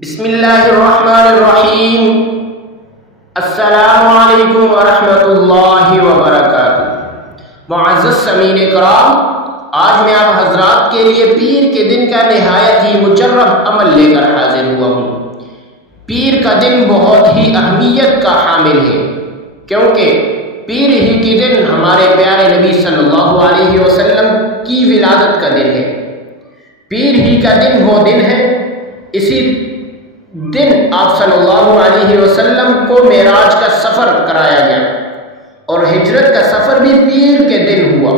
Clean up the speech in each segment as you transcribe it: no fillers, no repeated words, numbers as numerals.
بسم اللہ الرحمن الرحیم۔ السلام علیکم ورحمۃ اللہ وبرکاتہ۔ معزز سامعین کرام، آج میں آپ حضرات کے لیے پیر کے دن کا نہایت ہی مجرب عمل لے کر حاضر ہوا ہوں۔ پیر کا دن بہت ہی اہمیت کا حامل ہے، کیونکہ پیر ہی کے دن ہمارے پیارے نبی صلی اللہ علیہ وسلم کی ولادت کا دن ہے۔ پیر ہی کا دن وہ دن ہے، اسی دن آپ صلی اللہ علیہ وسلم کو معراج کا سفر کرایا گیا اور ہجرت کا سفر بھی پیر کے دن ہوا۔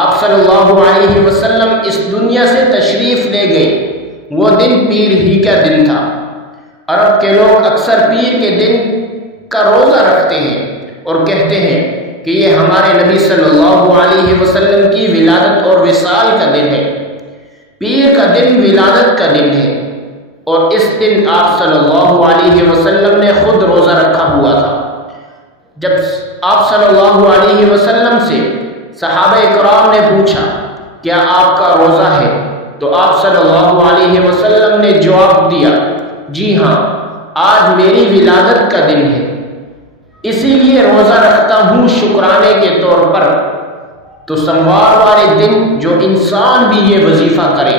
آپ صلی اللہ علیہ وسلم اس دنیا سے تشریف لے گئے، وہ دن پیر ہی کا دن تھا۔ عرب کے لوگ اکثر پیر کے دن کا روزہ رکھتے ہیں اور کہتے ہیں کہ یہ ہمارے نبی صلی اللہ علیہ وسلم کی ولادت اور وصال کا دن ہے۔ پیر کا دن ولادت کا دن ہے اور اس دن آپ صلی اللہ علیہ وسلم نے خود روزہ رکھا ہوا تھا۔ جب آپ صلی اللہ علیہ وسلم سے صحابہ کرام نے پوچھا کیا آپ کا روزہ ہے، تو آپ صلی اللہ علیہ وسلم نے جواب دیا، جی ہاں، آج میری ولادت کا دن ہے، اسی لیے روزہ رکھتا ہوں شکرانے کے طور پر۔ تو سوموار والے دن جو انسان بھی یہ وظیفہ کرے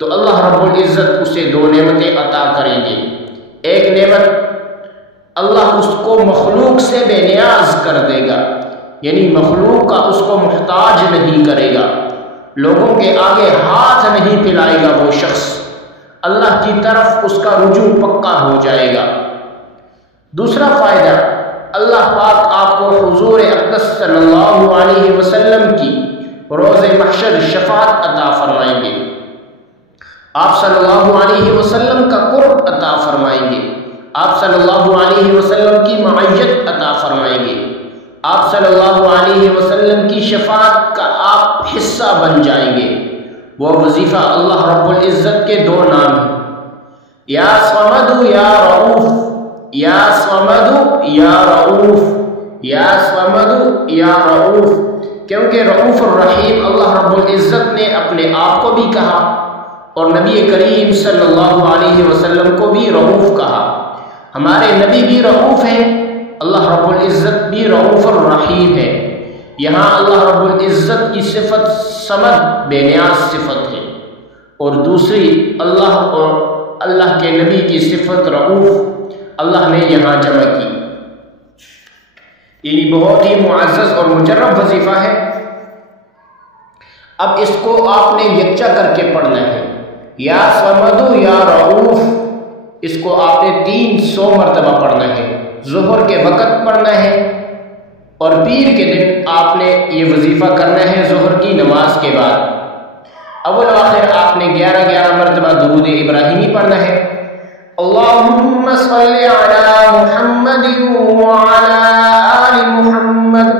تو اللہ رب العزت اسے دو نعمتیں عطا کریں گے۔ ایک نعمت، اللہ اس کو مخلوق سے بے نیاز کر دے گا، یعنی مخلوق کا اس کو محتاج نہیں کرے گا، لوگوں کے آگے ہاتھ نہیں پھیلائے گا، وہ شخص اللہ کی طرف اس کا رجوع پکا ہو جائے گا۔ دوسرا فائدہ، اللہ پاک آپ کو حضور اقدس صلی اللہ علیہ وسلم کی روز محشر شفاعت عطا فرمائیں گے، آپ صلی اللہ علیہ وسلم کا قرب عطا فرمائیں گے، آپ صلی اللہ علیہ وسلم کی معیت عطا فرمائیں گے، آپ صلی اللہ علیہ وسلم کی شفاعت کا آپ حصہ بن جائیں گے۔ وہ وظیفہ اللہ رب العزت کے دو نام ہیں، یا صمد یا رؤوف، یا صمد یا رؤوف، یا صمد یا رؤوف، کیونکہ رؤوف الرحیم اللہ رب العزت نے اپنے آپ کو بھی کہا اور نبی کریم صلی اللہ علیہ وسلم کو بھی رؤوف کہا۔ ہمارے نبی بھی رؤوف ہیں، اللہ رب العزت بھی رؤوف الرحیم ہے۔ یہاں اللہ رب العزت کی صفت صمد بے نیاز صفت ہے، اور دوسری اللہ اور اللہ کے نبی کی صفت رؤوف اللہ نے یہاں جمع کی، یعنی بہت ہی معزز اور مجرب وظیفہ ہے۔ اب اس کو آپ نے یکجا کر کے پڑھنا ہے، یا صمد یا رؤوف، اس کو آپ نے 300 مرتبہ پڑھنا ہے، ظہر کے وقت پڑھنا ہے، اور پیر کے دن آپ نے یہ وظیفہ کرنا ہے ظہر کی نماز کے بعد۔ اول و آخر آپ نے 11 مرتبہ درود ابراہیمی پڑھنا ہے، اللہم صلی علی محمد وعلی آل محمد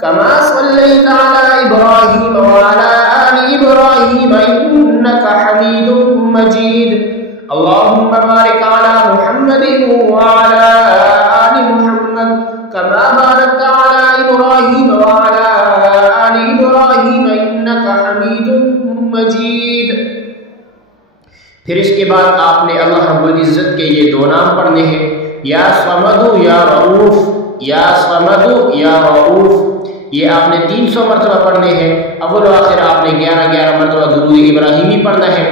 کما صلیت علی ابراہیم وعلی آل ابراہیم انک حمید مجید، اللہم بارک علی محمد وعلی آل محمد کما بارکت علی ابراہیم وعلی آل ابراہیم انک حمید مجید۔ پھر اس کے بعد آپ نے اللہ رب العزت کے یہ دو نام پڑھنے ہیں، یا صمد یا رؤوف، یا صمد یا رؤوف، یہ آپ نے 300 مرتبہ پڑھنے ہیں۔ اول و آخر آپ نے 11 مرتبہ درود ابراہیمی پڑھنا ہے۔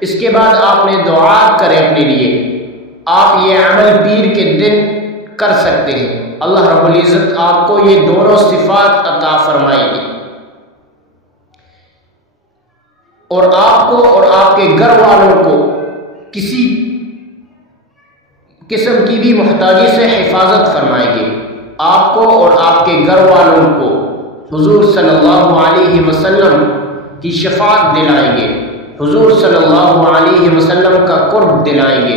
اس کے بعد آپ نے دعا کرے اپنے لیے، آپ یہ عمل پیر کے دن کر سکتے ہیں، اللہ رب العزت آپ کو یہ دونوں صفات عطا فرمائیں گے، اور آپ کو اور آپ کے گھر والوں کو کسی قسم کی بھی محتاجی سے حفاظت فرمائیں گے، آپ کو اور آپ کے گھر والوں کو حضور صلی اللہ علیہ وسلم کی شفاعت دلائیں گے، حضور صلی اللہ علیہ وسلم کا قرب دلائیں گے،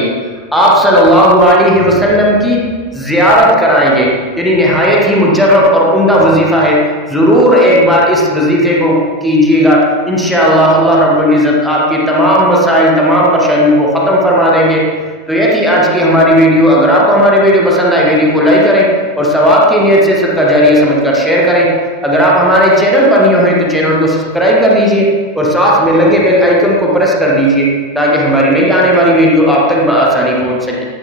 آپ صلی اللہ علیہ وسلم کی زیارت کرائیں گے، یعنی نہایت ہی مجرب اور عمدہ وظیفہ ہے۔ ضرور ایک بار اس وظیفے کو کیجیے گا، انشاءاللہ اللہ رب العزت آپ کے تمام مسائل، تمام پریشانیوں کو ختم فرما دیں گے۔ تو یہ تھی آج کی ہماری ویڈیو۔ اگر آپ کو ہماری ویڈیو پسند آئے، ویڈیو کو لائک کریں اور ثواب کی نیت سے صدقہ جاریہ سمجھ کر شیئر کریں۔ اگر آپ ہمارے چینل پر نیو ہیں تو چینل کو سبسکرائب کر لیجئے اور ساتھ میں لگے بیل آئیکن کو پریس کر دیجئے تاکہ ہماری نئی آنے والی ویڈیو آپ تک بآسانی پہنچ سکے۔